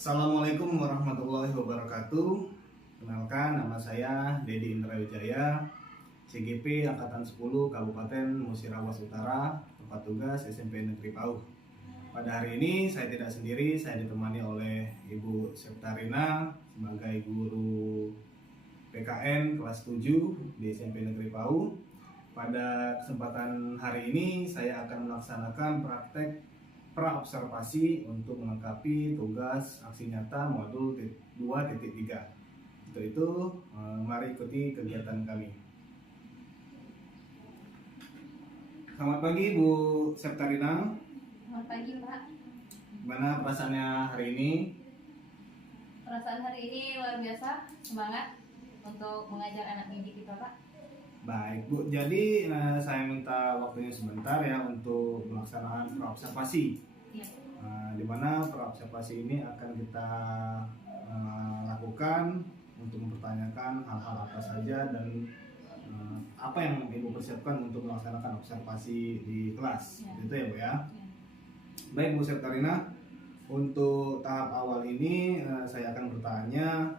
Assalamualaikum warahmatullahi wabarakatuh. Kenalkan, nama saya Dedi Indra Wijaya, CGP Angkatan 10 Kabupaten Musirawas Utara, tempat tugas SMP Negeri Pauh. Pada hari ini saya tidak sendiri, saya ditemani oleh Ibu Septarina sebagai guru PKN kelas 7 di SMP Negeri Pauh. Pada kesempatan hari ini saya akan melaksanakan praktek praobservasi untuk melengkapi tugas aksi nyata modul 2.3. Untuk itu, mari ikuti kegiatan kami. Selamat pagi Bu Septarina. Selamat pagi Pak. Gimana perasaannya hari ini? Perasaan hari ini luar biasa, semangat untuk mengajar anak didik kita Pak. Baik Bu, jadi saya minta waktunya sebentar ya untuk melaksanakan praobservasi. Ya. Di mana praobservasi ini akan kita lakukan untuk mempertanyakan hal-hal apa saja dan apa yang Ibu persiapkan untuk melaksanakan observasi di kelas. Ya. Itu ya Bu ya. Ya. Baik Bu Septarina, untuk tahap awal ini saya akan bertanya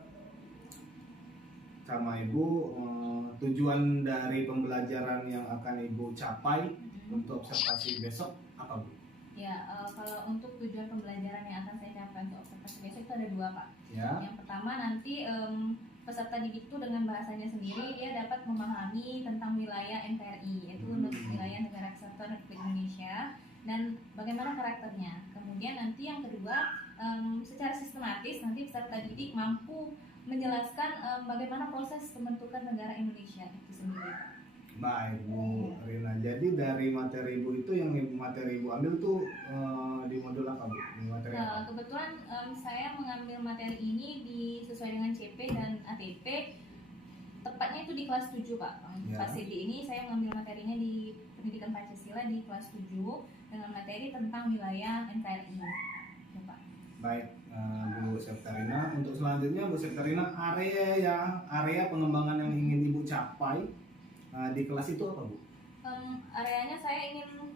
sama Ibu, tujuan dari pembelajaran yang akan Ibu capai untuk observasi besok apa Bu? Ya, kalau untuk tujuan pembelajaran yang akan saya capai untuk observasi besok itu ada dua Pak. Ya. Yang pertama nanti peserta didik itu dengan bahasanya sendiri dia dapat memahami tentang wilayah NKRI, yaitu wilayah Negara Kesatuan Republik Indonesia dan bagaimana karakternya. Kemudian nanti yang kedua, secara sistematis nanti peserta didik mampu menjelaskan bagaimana proses pembentukan negara Indonesia itu sendiri. Baik Bu Rina, jadi dari materi Ibu itu yang materi Ibu ambil tuh di modul apa Bu? Di materi apa? Kebetulan saya mengambil materi ini sesuai dengan CP dan ATP, tepatnya itu di kelas 7 Pak. Ya. Kelas CD ini saya mengambil materinya di Pendidikan Pancasila di kelas 7 dengan materi tentang wilayah NKRI. Ya, Pak. Baik Bu Septarina, untuk selanjutnya Bu Septarina, area pengembangan yang ingin Ibu capai di kelas itu apa Bu? Areanya saya ingin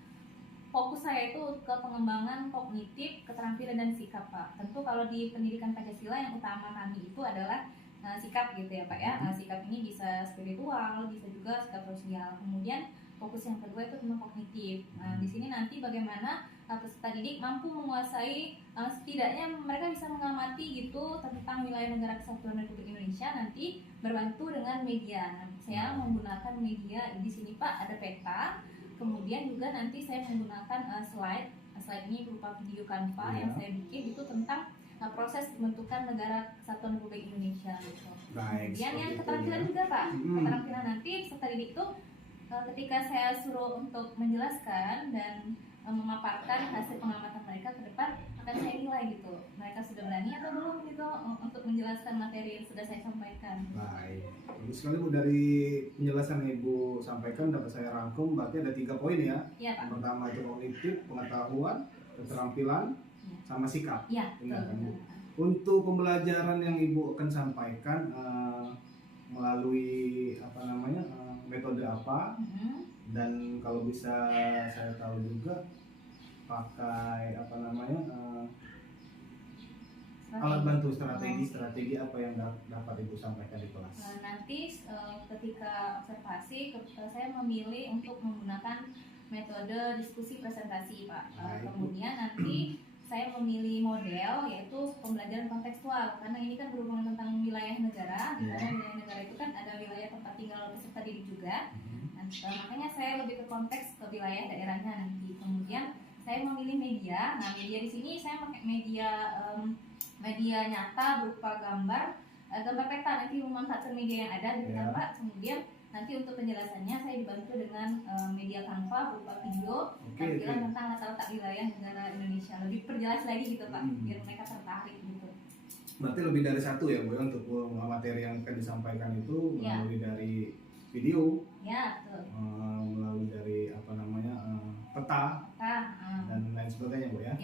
fokus saya itu ke pengembangan kognitif, keterampilan dan sikap Pak. Tentu kalau di Pendidikan Pancasila yang utama kami itu adalah sikap gitu ya Pak ya. Sikap ini bisa spiritual, bisa juga sikap sosial. Kemudian fokus yang kedua itu tentang kognitif. Di sini nanti bagaimana peserta didik mampu menguasai, setidaknya mereka bisa mengamati gitu tentang wilayah Negara Kesatuan Republik Indonesia nanti berbantu dengan media. Saya menggunakan media di sini Pak, ada peta. Kemudian juga nanti saya menggunakan slide ini berupa video Canva yang saya bikin itu tentang proses pembentukan Negara Kesatuan Republik Indonesia. Gitu. Baik. Kemudian yang keterampilan juga Pak, keterampilan nanti peserta didik itu ketika saya suruh untuk menjelaskan dan memaparkan hasil pengamatan mereka ke depan akan saya nilai gitu, mereka sudah berani atau belum gitu untuk menjelaskan materi yang sudah saya sampaikan. Baik, bagus sekali Bu, dari penjelasan yang Ibu sampaikan dapat saya rangkum berarti ada 3 poin ya. Iya Pak. Yang pertama itu kognitif, pengetahuan, keterampilan, sama sikap. Iya. Benar kan Bu? Untuk pembelajaran yang Ibu akan sampaikan melalui metode apa, dan kalau bisa saya tahu juga pakai alat bantu strategi apa yang dapat Ibu sampaikan di kelas. Nanti ketika observasi saya memilih untuk menggunakan metode diskusi presentasi Pak. Kemudian nanti saya memilih model yaitu pembelajaran kontekstual karena ini kan berhubungan tentang wilayah negara, di mana wilayah negara itu kan ada wilayah tempat tinggal peserta didik juga. Makanya saya lebih ke konteks ke wilayah daerahnya nanti. Kemudian saya memilih media. Nah, media di sini saya pakai media nyata berupa gambar peta, nanti memanfaatkan media yang ada di Canva. Kemudian nanti untuk penjelasannya saya dibantu dengan media Canva berupa video tampilan tentang latar-latar wilayah negara Indonesia. Lebih perjelas lagi gitu Pak, biar mereka tertarik gitu. Berarti lebih dari satu ya Bu untuk materi yang akan disampaikan itu melalui dari video, ya, betul. Melalui dari peta dan lain sebagainya Bu ya.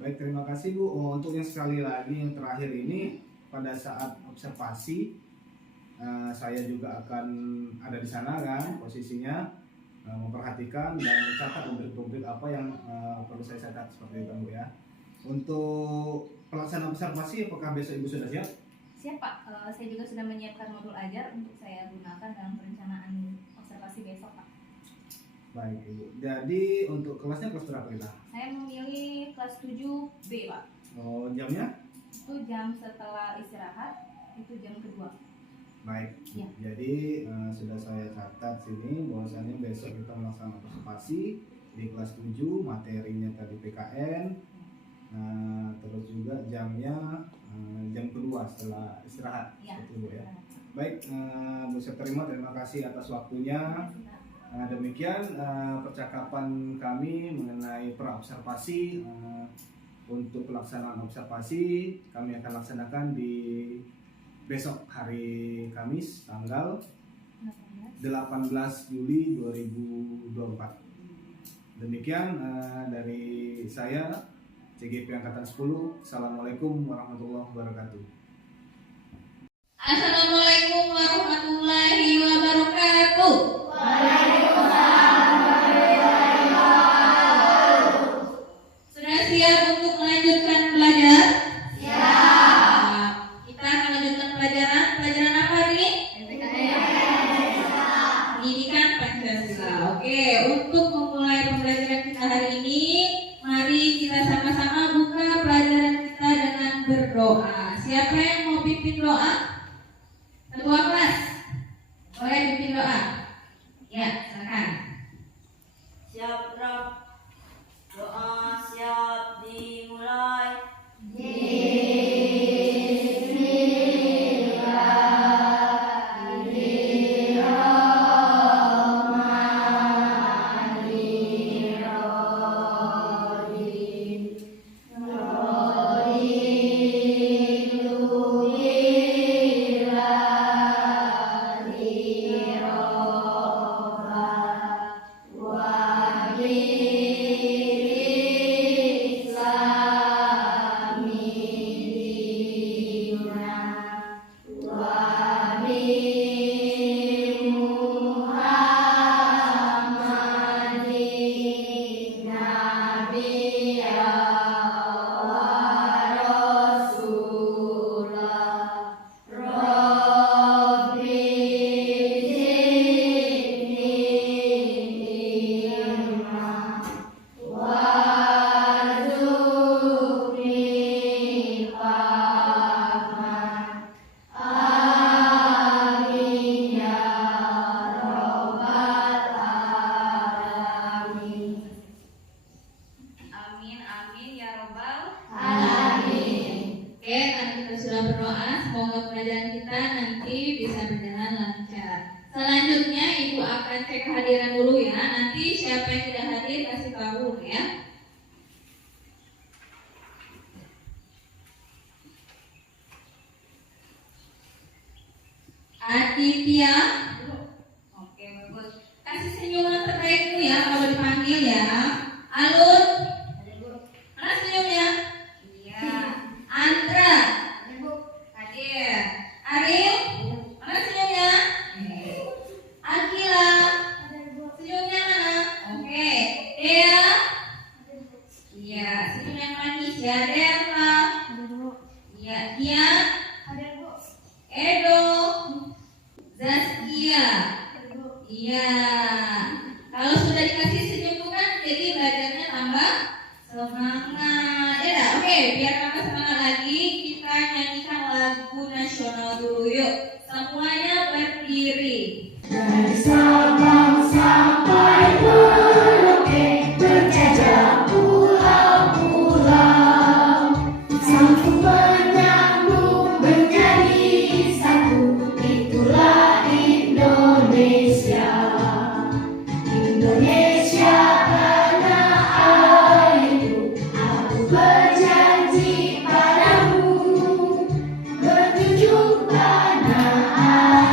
Baik, terima kasih Bu. Untuk yang sekali lagi yang terakhir ini, pada saat observasi saya juga akan ada di sana kan posisinya, memperhatikan dan mencatat konkret apa yang perlu saya catat seperti itu Bu ya. Untuk pelaksanaan observasi, apakah besok Ibu sudah siap? Siap Pak, saya juga sudah menyiapkan modul ajar untuk saya gunakan dalam perencanaan observasi besok Pak. Baik Ibu. Jadi untuk kelasnya kelas berapa kita? Saya memilih kelas 7B Pak. Oh, jamnya? Itu jam setelah istirahat, itu jam kedua. Baik. Ya. Jadi sudah saya catat sini bahwasanya besok kita melaksanakan observasi di kelas 7, materinya tadi PKN. Terus juga jamnya jam kedua setelah istirahat. Ya. Seperti itu ya. Baik, Bu Septerima, terima kasih atas waktunya. Demikian percakapan kami mengenai praobservasi. Untuk pelaksanaan observasi kami akan laksanakan di besok hari Kamis tanggal 18 Juli 2024. Demikian dari saya CGP Angkatan 10. Assalamualaikum warahmatullahi wabarakatuh. Assalamualaikum warahmatullahi wabarakatuh. Sudah siap untuk melanjutkan belajar? Siap. Kita akan lanjutkan pelajaran. Pelajaran apa nih? Pendidikan Pancasila. Oke, untuk memulai pembelajaran kita hari ini, mari kita sama-sama buka pelajaran kita dengan berdoa. Siapa yang mau pimpin doa? Ketua kelas, boleh pimpin doa? Ya, silakan. Siap, Prof. Doa siap dimulai. Amin, amin ya robbal. Oke, karena kita sudah berdoa, semoga pelajaran kita nanti bisa berjalan lancar. Selanjutnya Ibu akan cek kehadiran dulu ya. Nanti siapa yang tidak hadir kasih tahu ya. Aditya. Oke, bagus. Kasih senyuman terbaik dulu ya kalau dipanggil ya. Alun. Mana senyumnya? Iya. Andra. Hadir. Ariel. Mana senyumnya? Akila. Senyumnya mana? Oke. Dea. Iya, senyum yang manis ya. Delta. Iya, Dia. Edo. Zaskia. Iya. Kalau sudah dikasih senyum tuh kan jadi belajarnya tambah semangat. Ya dah, oke, biar tambah semangat lagi kita nyanyikan lagu nasional dulu yuk. Semuanya berdiri. Dari Sabang sampai Merauke, berjajah pulau-pulau, satu menyambung menjadi satu, itulah Indonesia. Indonesia tanah airku, aku berjanji padamu, bertujuh tanah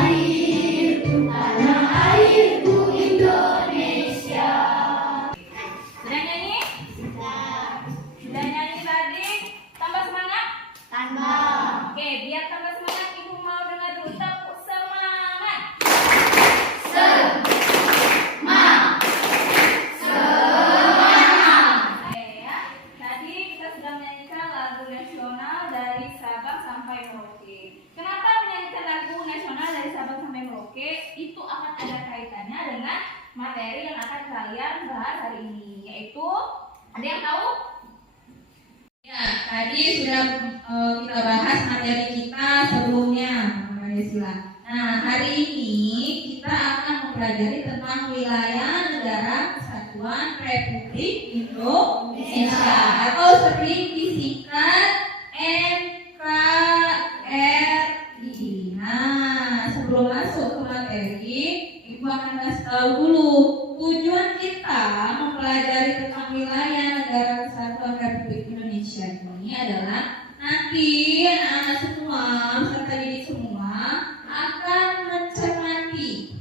Oke, itu akan ada kaitannya dengan materi yang akan kalian bahas hari ini, yaitu ada yang tahu? Ya, tadi sudah kita bahas materi kita sebelumnya, Mbak Desila. Nah, hari ini kita akan mempelajari tentang wilayah negara kesatuan Republik Indonesia atau sering disingkat NKRI. Nah, sebelum masuk ke materi, Ibu akan kasih tahu dulu tujuan kita mempelajari tentang wilayah negara kesatuan Republik Indonesia ini adalah nanti anak-anak semua serta didik semua akan mencermati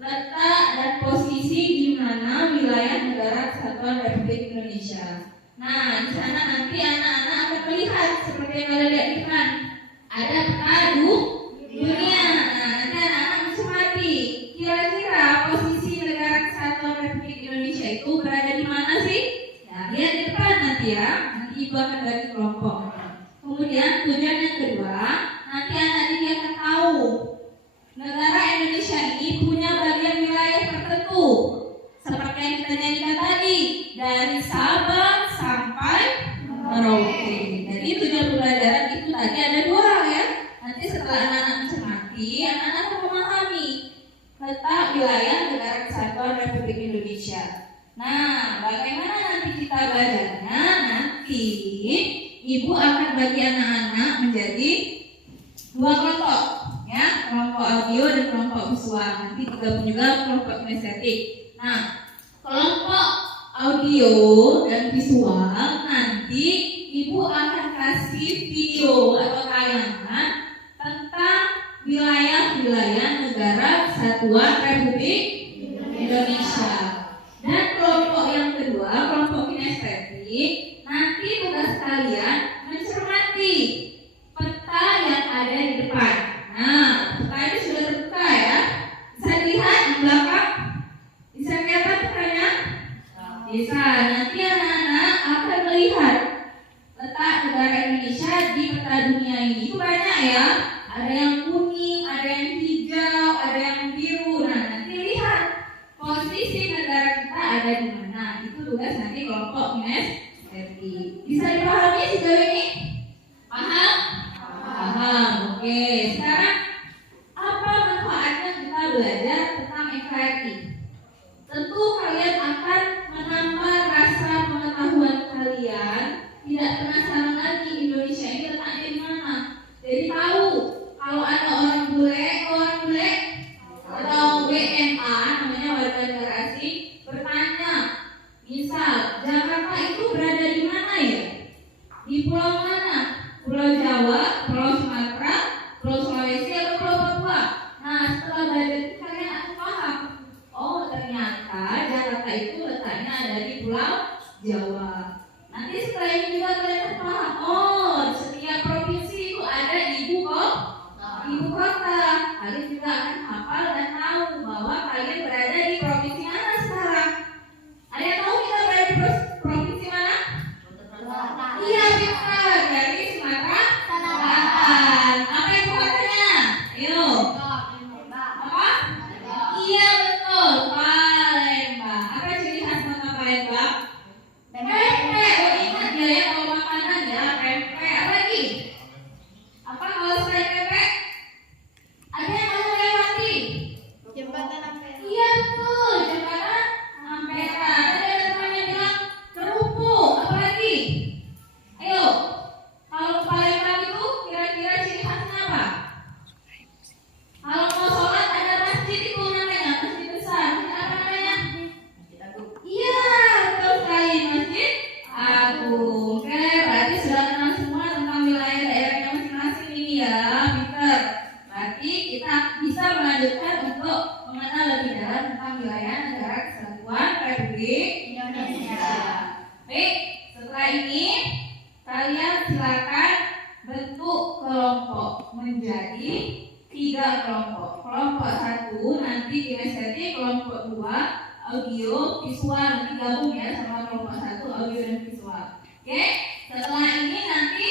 letak dan posisi di mana wilayah negara kesatuan Republik Indonesia. Nah, di sana nanti anak-anak akan melihat seperti yang ada lihat di depan. Ada peta dunia. Nah, nanti anak-anak mencermati kira-kira posisi negara kesatuan Republik Indonesia itu berada di mana sih? Ya, lihat di depan nanti ya. Nanti Ibu akan bagi kelompok. Kemudian tujuan yang kedua, nanti anak didik akan tahu negara Indonesia ini punya bagian wilayah tertentu. Seperti yang kita nyanyikan tadi, dari Sabang sampai Merauke. Jadi tujuan pembelajaran itu tadi ada dua ya. Nanti setelah anak-anak mencermati, anak-anak akan memahami letak wilayah negara kesatuan Republik Indonesia. Nah, bagaimana nanti kita belajarnya? Nanti Ibu akan bagi anak-anak menjadi dua kelompok, ya, kelompok audio dan kelompok visual. Nanti digabung juga kelompok kinestetik. Nah, kelompok audio dan visual nanti Ibu akan kasih video atau tayangan tentang wilayah-wilayah negara kesatuan Republik Indonesia. Dan kelompok yang kedua, kelompok kinestetik, nanti tugas kalian mencermati peta yang ada di depan. Nah, peta ini sudah terbuka ya. Bisa dilihat di belakang? Bisa kelihatan petanya? Bisa. Nanti anak-anak akan melihat letak negara Indonesia di peta dunia ini. Itu banyak ya. Ada yang kuning, ada yang hijau, ada yang biru. Nah, nanti lihat posisi negara kita ada di mana. Itu tugas nanti kelompok kinestetik. Bisa dipahami sejauh ini? Paham? Paham. Oke. Sekarang apa manfaatnya kita belajar tentang NKRI? Tentu kalian akan menambah rasa pengetahuan kalian. Tidak penasaran lagi Indonesia ini letaknya di mana. Jadi tahu kalau ada orang bule atau WNA namanya warga negara asing bertanya, misal Jakarta itu berada di mana ya? Di pulau mana? Pulau Jawa, Pulau Sumatera, Pulau Sulawesi atau Pulau Papua? Nah, setelah belajar itu kalian akan paham. Oh, ternyata Jakarta itu letaknya ada di Pulau Jawa. Nanti setelah ini juga kalian paham. Oh, setiap provinsi itu ada ibu kota. Kalian juga akan hafal dan tahu bahwa kalian berada di provinsi mana sekarang. Ada yang tahu kita berada di provinsi mana? Iya, benar. Dari Sumatera Selatan. Apa ibu kotanya? Ayo. Apa? Iya, betul. Palembang. Apa ciri khas kota Palembang? Pempek. Oh, ingat ya, ya kalau makanan ya, pempek. Apa lagi? Apa kalau selain pempek? Ada yang mau lewati? Jembatan Ampera. Iya betul, jembatan Ampera. Ada teman yang bilang kerupuk. Apa lagi? Ayo, kalau ke Palembang itu kira-kira ciri khasnya apa? Kalau mau sholat ada masjid itu namanya, masjid besar. Masjid apa namanya? Iya, betul sekali, Masjid Agung. Oke, berarti sudah kenal semua tentang wilayah daerahnya masing-masing ini ya, Peter. Berarti kita bisa melanjutkan untuk mengenal lebih dalam tentang wilayah negara kesatuan Republik Indonesia. Baik, setelah ini kalian silakan bentuk kelompok menjadi 3 kelompok. Kelompok 1 nanti kinestetik, kelompok 2 audio visual, nanti gabung ya sama kelompok 1 audio dan visual. Oke, setelah ini nanti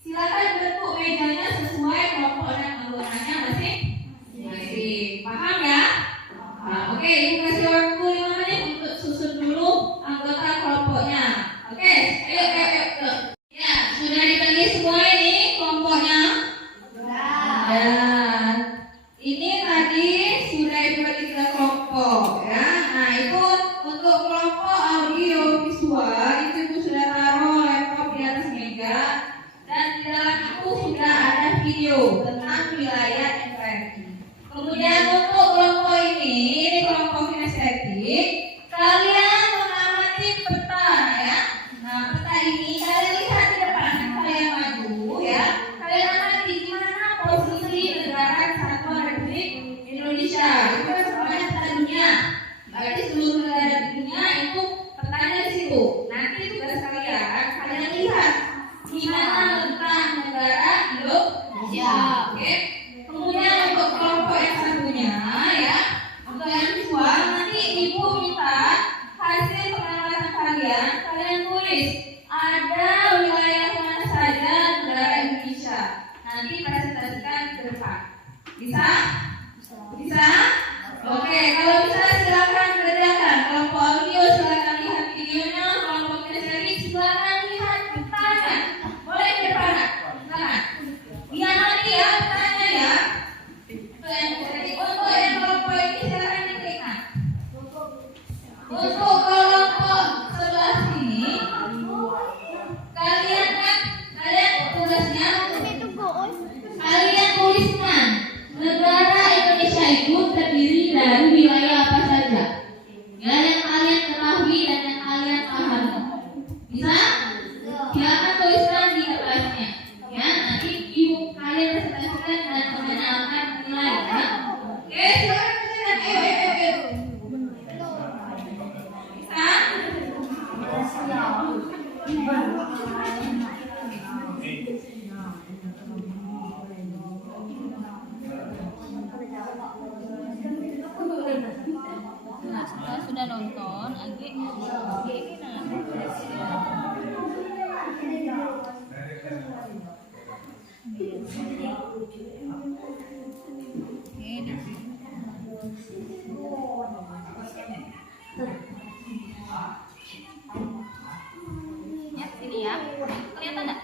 silakan bentuk mejanya sesuai kelompok dan anggotanya masing-masing. berarti seluruh negara di dunia itu petanya di situ. Nanti tugas kalian lihat di mana letak negara Indonesia. Oke. Kemudian untuk kelompok yang satunya ya, untuk yang visual nanti ibu minta hasil pengamatan kalian tulis ada wilayah mana saja negara Indonesia. Nanti presentasikan ke depan. Bisa? Bisa? Oke, kalau bisa silakan kerjakan. Kelompok audio silakan lihat videonya, kelompok kinesthetik silakan lihat tangan. Boleh ke depan? Silakan. Lihat nanti ya, tanya ya. Untuk yang kelompok ini silakan diklikkan. Untuk kelompok sebelah sini, kalian tugasnya kalian tuliskan negara Indonesia itu terdiri dari wilayah apa saja ya, yang kalian ketahui dan yang kalian pahami. Bisa? Silakan tuliskan di kertasnya ya, nanti ibu kalian presentasikan dan kemudian akan menilai ya. Oke, silakan tuliskan. Ayo. Nah, setelah sudah nonton, Agi ini ya, sini ya. Kelihatan enggak?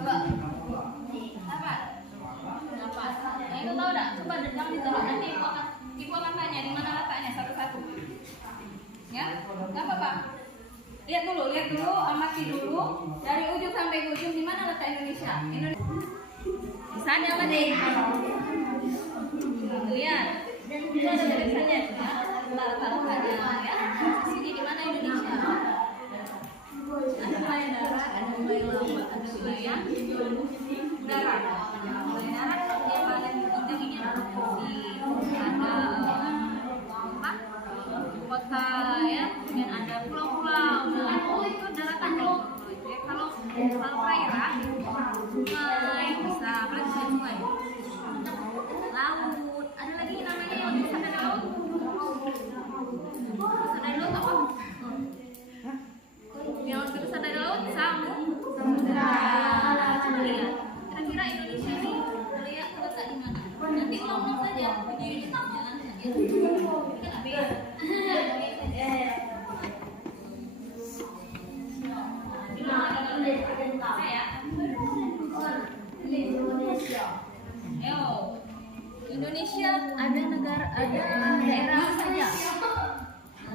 Apa? Itu tahu enggak? Coba jangan ditolak, nanti ibu akan tanya di mana letaknya satu-satu. Ya? Enggak apa-apa. Lihat dulu, amati dulu dari ujung sampai ujung di mana letak Indonesia. Bisa apa deh? Lihat. Bisa tulisannya ya. Taruhannya ya. Sini di mana Indonesia? Ada wilayah darat, ada wilayah laut, ada wilayah darat. Wilayah darat yang paling penting ini adalah provinsi. Ada apa? Kota ya, kemudian ada pulau-pulau. Nah, itu daratan kalau perairan, sungai bisa, apalagi sungai. Laut, ada lagi namanya yang bisa dari laut. Bisa dari laut apa? Yang bisa dari laut samudra. Coba lihat. Kira-kira Indonesia ini terletak di mana? Nanti ngomong saja. Ini tak jalan saja. Ini kan habis. Indonesia ada daerah apa saja?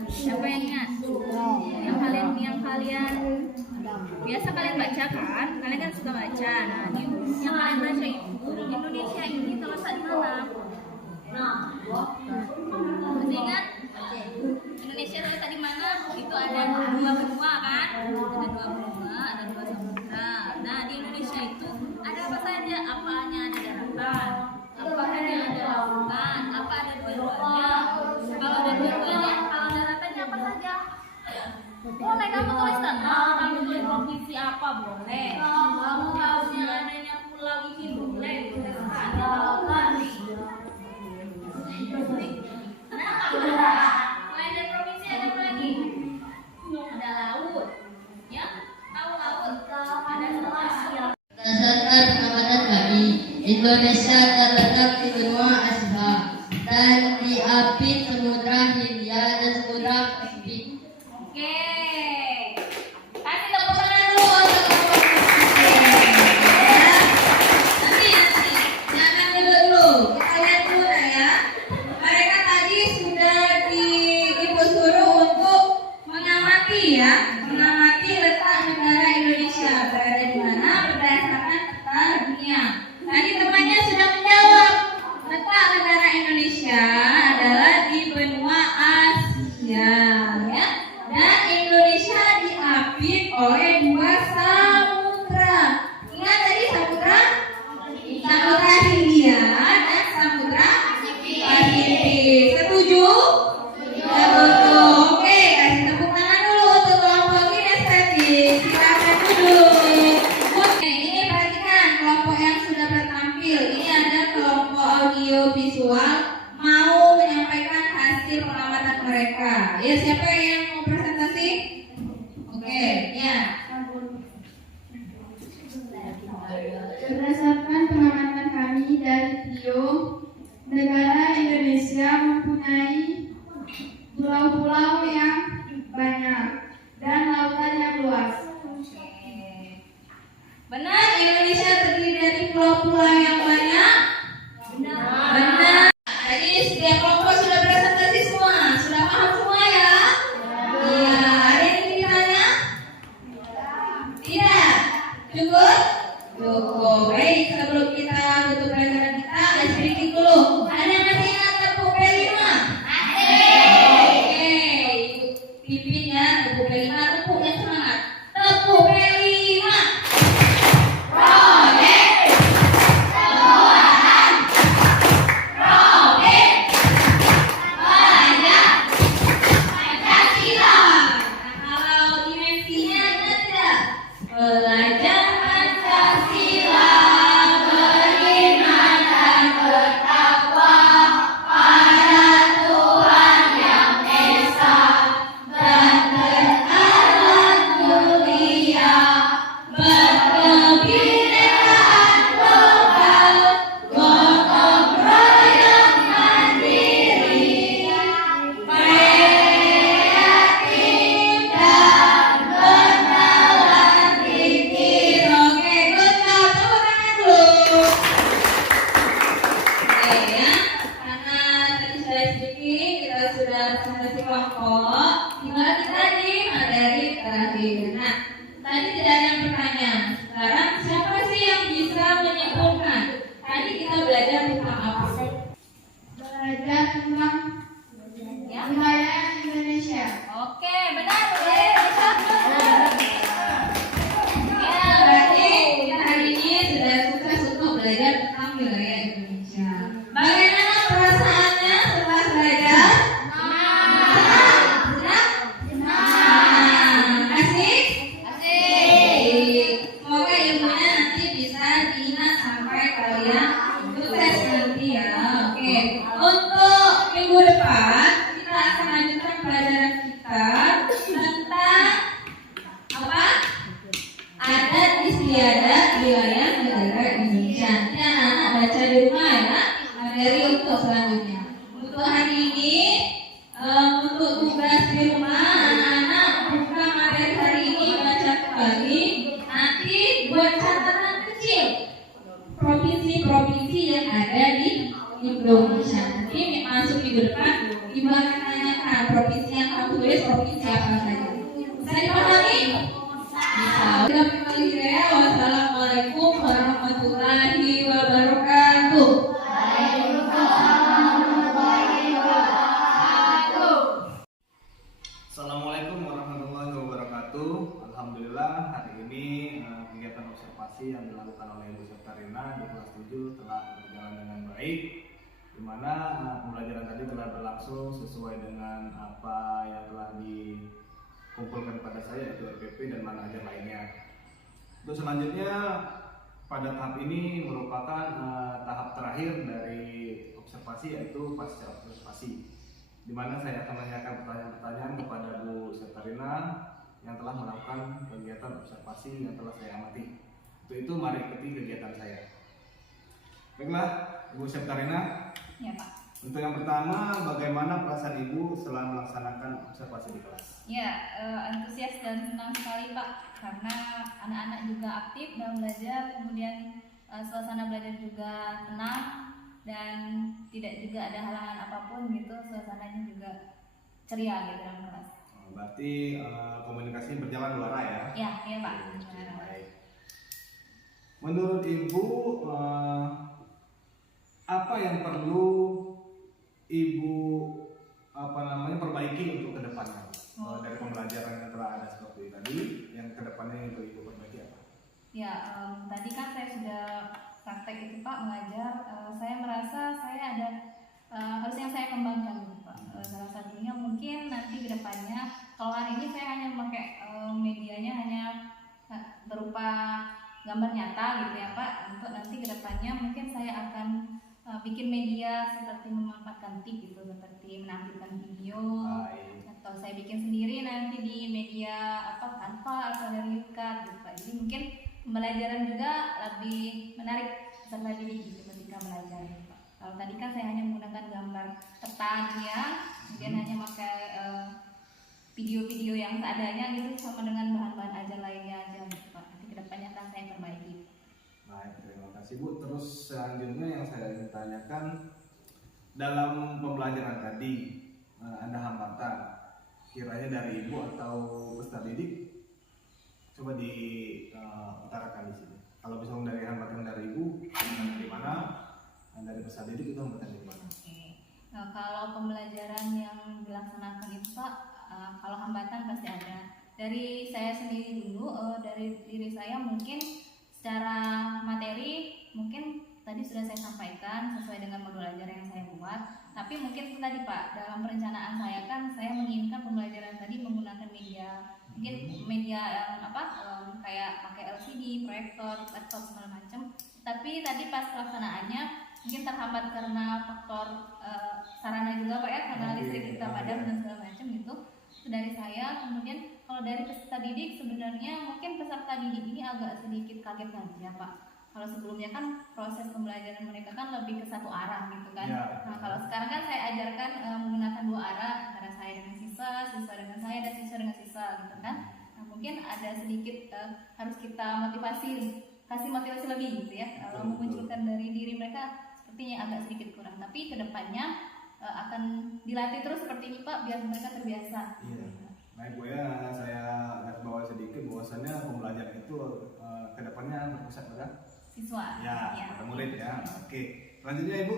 Siapa yang ingat? Yang kalian biasa kalian baca kan? Kalian kan suka baca. Nah, yang kalian baca itu Indonesia ini terletak di mana? Masih ingat? Indonesia terletak di mana? Itu ada dua benua kan? Ada dua benua, ada dua samudra. Nah, di Indonesia itu ada apa saja? Apa hanya ada daratan? Apa hanya ada lautan? Apa ada dua-duanya? Kalau ada dua-duanya, kalau daratannya apa saja? Boleh kamu tuliskan. Kamu tulis provinsi apa boleh? Kamu tahunya adanya pulau ini boleh tuliskan. Kenapa? Selain dari provinsi ada apa lagi? Ada laut, ya? Tahu laut? Ada selat. Berdasarkan pengamatan kami, Indonesia terletak di benua Asia dan diapit Samudra Hindia dan Samudra Pasifik. Oke. Kasih tepuk tangan dulu untuk nanti jangan dulu. Kita lihat dulu ya. Mereka tadi sudah ibu suruh untuk mengamati ya, mengamati letak negara Indonesia berada di mana berdasarkan peta dunia. Tadi temannya sudah menjawab, letak negara Indonesia adalah di Berdasarkan pengamatan kami dari TIO, negara Indonesia mempunyai pulau-pulau yang banyak dan lautan yang luas. Benar, Indonesia terdiri dari pulau-pulau yang banyak. Benar. Jadi setiap kelompok sudah presentasi semua, sudah paham semua ya? Iya. Ada yang ingin ditanya? Tidak. Cukup? Cukup. Baik, sebelum kita tutup pelajaran kita, ada sedikit dulu. Ada yang masih ingat tepuk P5? Oke, ibu pimpin ya, tepuk P5, tepuk yang semangat. Tepuk P5. Belajar tentang wilayah Indonesia. Oke, benar. Ya, berarti kita hari ini sudah sukses untuk belajar tentang wilayah Indonesia. Bagaimana perasaannya setelah belajar? Senang? Asik? Semoga ilmunya nanti bisa diingat sampai kalian sukses nanti ya. Oke. Untuk minggu depan kita akan lanjutkan pelajaran kita tentang apa? Adat istiadat wilayah negara Indonesia. Nanti anak-anak baca di rumah ya. Materi untuk selanjutnya. Untuk hari ini, untuk tugas di rumah, anak-anak buka materi hari ini, baca kembali. Nanti buat catatan kecil provinsi-provinsi yang ada di Indonesia. Nanti masuk minggu depan, ibu akan tanyakan provinsi yang kamu tulis provinsi apa saja. Bisa dipahami? Wassalamualaikum warahmatullahi wabarakatuh. Assalamualaikum warahmatullahi wabarakatuh. Alhamdulillah hari ini kegiatan observasi yang dilakukan oleh Ibu Septarina di kelas 7 telah berjalan dengan baik, di mana pembelajaran tadi telah berlangsung sesuai dengan apa yang telah dikumpulkan pada saya, yaitu RPP dan manajer lainnya. Untuk selanjutnya pada tahap ini merupakan tahap terakhir dari observasi, yaitu pasca observasi, di mana saya akan menanyakan pertanyaan-pertanyaan kepada Bu Septarina yang telah melakukan kegiatan observasi yang telah saya amati. Untuk itu mari ikuti kegiatan saya. Baiklah, Ibu Septarina. Ya, Pak. Untuk yang pertama, bagaimana perasaan Ibu setelah melaksanakan observasi di kelas? Ya, antusias dan senang sekali Pak, karena anak-anak juga aktif dalam belajar, kemudian suasana belajar juga tenang dan tidak juga ada halangan apapun gitu, suasananya juga ceria gitu dalam kelas. Berarti komunikasi berjalan luar ya? Ya, iya Pak. Baik. Menurut Ibu, apa yang perlu Ibu perbaiki untuk kedepannya? Dari pembelajaran yang telah ada seperti tadi, yang kedepannya untuk Ibu perbaiki apa? Ya, tadi kan saya sudah praktek itu Pak, mengajar. Saya merasa saya ada harus yang saya kembangkan gitu Pak. Salah satunya mungkin nanti kedepannya, kalau hari ini saya hanya memakai medianya hanya berupa gambar nyata gitu ya Pak. Untuk nanti kedepannya mungkin saya akan bikin media seperti memanfaatkan TIP gitu, seperti menampilkan video, atau saya bikin sendiri nanti di media Canva atau dari Yukat gitu Pak. Jadi mungkin pembelajaran juga lebih menarik peserta didik gitu ketika belajar. Kalau tadi kan saya hanya menggunakan gambar ketan ya, kemudian hanya pakai video-video yang seadanya gitu sama dengan bahan-bahan ajar lainnya aja gitu Pak. Nanti kedepannya akan saya perbaiki. Baik, terima kasih Bu. Terus selanjutnya yang saya ingin tanyakan, dalam pembelajaran tadi ada hambatan kiranya dari ibu atau peserta didik, coba diutarakan di sini. Kalau misalnya dari hambatan dari ibu, hambatan di mana? Dari peserta didik itu hambatan di mana? Oke. Nah, kalau pembelajaran yang dilaksanakan itu Pak, kalau hambatan pasti ada. Dari saya sendiri dulu, dari diri saya mungkin secara materi mungkin tadi sudah saya sampaikan sesuai dengan modul ajar yang saya buat. Tapi mungkin tadi Pak, dalam perencanaan saya kan saya menginginkan pembelajaran tadi menggunakan media, mungkin media yang kayak pakai LCD, proyektor, laptop segala macam. Tapi tadi pas pelaksanaannya mungkin terhambat karena faktor sarana juga Pak ya, karena listrik kita padam dan segala macam gitu. Itu dari saya. Kemudian kalau dari peserta didik sebenarnya mungkin peserta didik ini agak sedikit kaget aja Pak. Kalau sebelumnya kan proses pembelajaran mereka kan lebih ke satu arah gitu kan. Ya. Nah kalau sekarang kan saya ajarkan menggunakan dua arah, antara saya dengan siswa, siswa dengan saya, dan siswa dengan siswa gitu kan. Nah mungkin ada sedikit harus kita kasih motivasi lebih gitu ya. Kalau memunculkan dari diri mereka sepertinya agak sedikit kurang. Tapi kedepannya akan dilatih terus seperti ini Pak, biar mereka terbiasa. Iya. Baik Bu ya, saya garis bawah sedikit bahwasannya pembelajaran itu kedepannya berpusat pada Siswa. ya, pada murid ya. Oke, selanjutnya Ibu,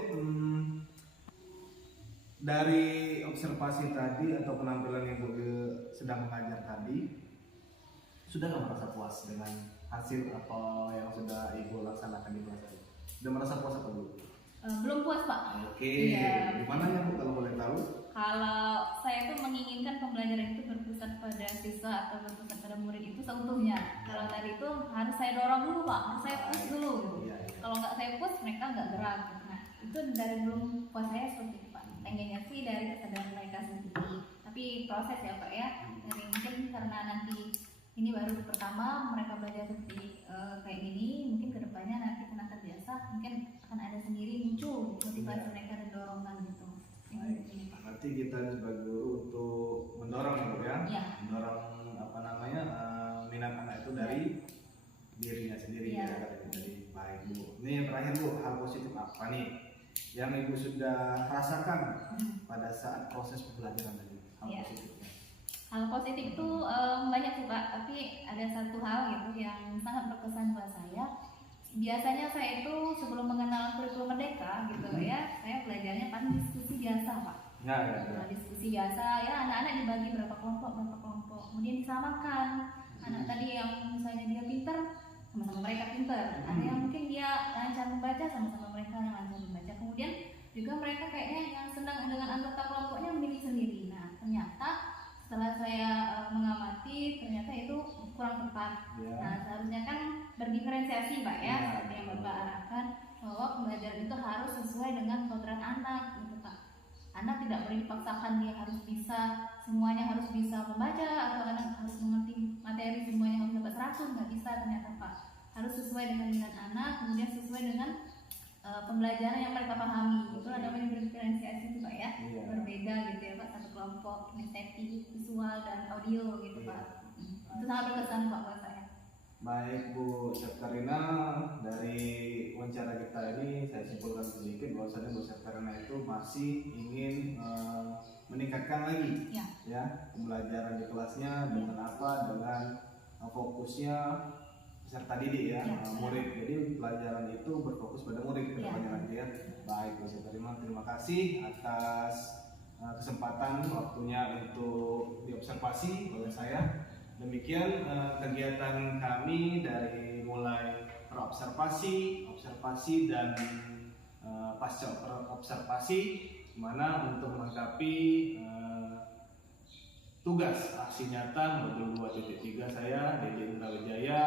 dari observasi tadi atau penampilan yang Ibu sedang mengajar tadi, sudah nggak merasa puas dengan hasil apa yang sudah Ibu laksanakan di kelas tadi? Sudah merasa puas atau belum? Belum puas Pak. Oke, Iya. gimana ya Bu kalau boleh tahu? Kalau saya tuh menginginkan pembelajaran itu berpusat pada siswa atau berpusat pada murid itu seutuhnya. Kalau tadi itu harus saya dorong dulu Pak, harus saya push dulu gitu. Iya, iya. Kalau nggak saya push mereka nggak gerak. Nah itu dari belum puas saya seperti itu Pak. Pengennya sih dari kesadaran mereka sendiri. Tapi proses ya Pak ya. Dari mungkin karena nanti ini baru pertama mereka belajar seperti kayak gini, mungkin kedepannya nanti karena terbiasa mungkin akan ada sendiri muncul motivasi mereka dan dorongan gitu. Baik. Berarti kita sebagai guru untuk mendorong ya, Iya. mendorong minat anak itu dari dirinya sendiri Iya. ya, katanya tadi. Baik Bu. Ini yang terakhir Bu, hal positif apa nih yang Ibu sudah rasakan pada saat proses pembelajaran tadi? Hal Iya. positifnya. Hal positif itu banyak sih Pak, tapi ada satu hal gitu yang sangat berkesan buat saya. Biasanya saya itu sebelum mengenal kurikulum Merdeka gitu ya, saya belajarnya paling diskusi biasa Pak. Ya, ya, ya. Nah, diskusi biasa ya, anak-anak dibagi berapa kelompok, kemudian disamakan. Anak tadi yang misalnya dia pintar, sama-sama mereka pintar. Ada yang mungkin dia lancar membaca, sama-sama mereka yang lancar membaca. Kemudian juga mereka kayaknya yang senang dengan anggota kelompoknya memilih sendiri. Nah ternyata setelah saya mengamati, ternyata itu kurang tepat. Ya. Nah seharusnya kan berdiferensiasi Pak ya, Ya, seperti yang Bapak arahkan, bahwa pembelajaran itu harus sesuai dengan kodrat anak gitu Pak. Anak tidak boleh dipaksakan dia harus bisa, semuanya harus bisa membaca, atau anak harus mengerti materi semuanya harus dapat 100, nggak bisa ternyata Pak. Harus sesuai dengan minat anak, kemudian sesuai dengan pembelajaran yang mereka pahami. Itulah namanya berdiferensiasi itu Pak ya. Iya. Berbeda gitu ya Pak, satu kelompok kinestetik, visual dan audio gitu Iya. Pak. Itu sangat berkesan Pak buat saya. Baik Bu Septarina, dari wawancara kita ini saya simpulkan sedikit bahwasanya Bu Septarina itu masih ingin meningkatkan lagi ya pembelajaran di kelasnya dengan apa? Dengan fokusnya peserta didik ya, murid. Jadi pelajaran itu berfokus pada murid kedepannya nanti ya. Baik Bu Septarina, terima kasih atas kesempatan waktunya untuk diobservasi oleh saya. Demikian kegiatan kami dari mulai observasi dan pasca observasi, mana untuk melengkapi tugas aksi nyata modul 2.3 saya Dedi Indra Wijaya,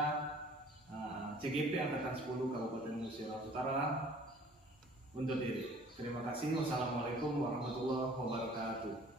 CGP Angkatan 10 Kabupaten Musira Utara undur diri. Terima kasih. Wassalamualaikum warahmatullahi wabarakatuh.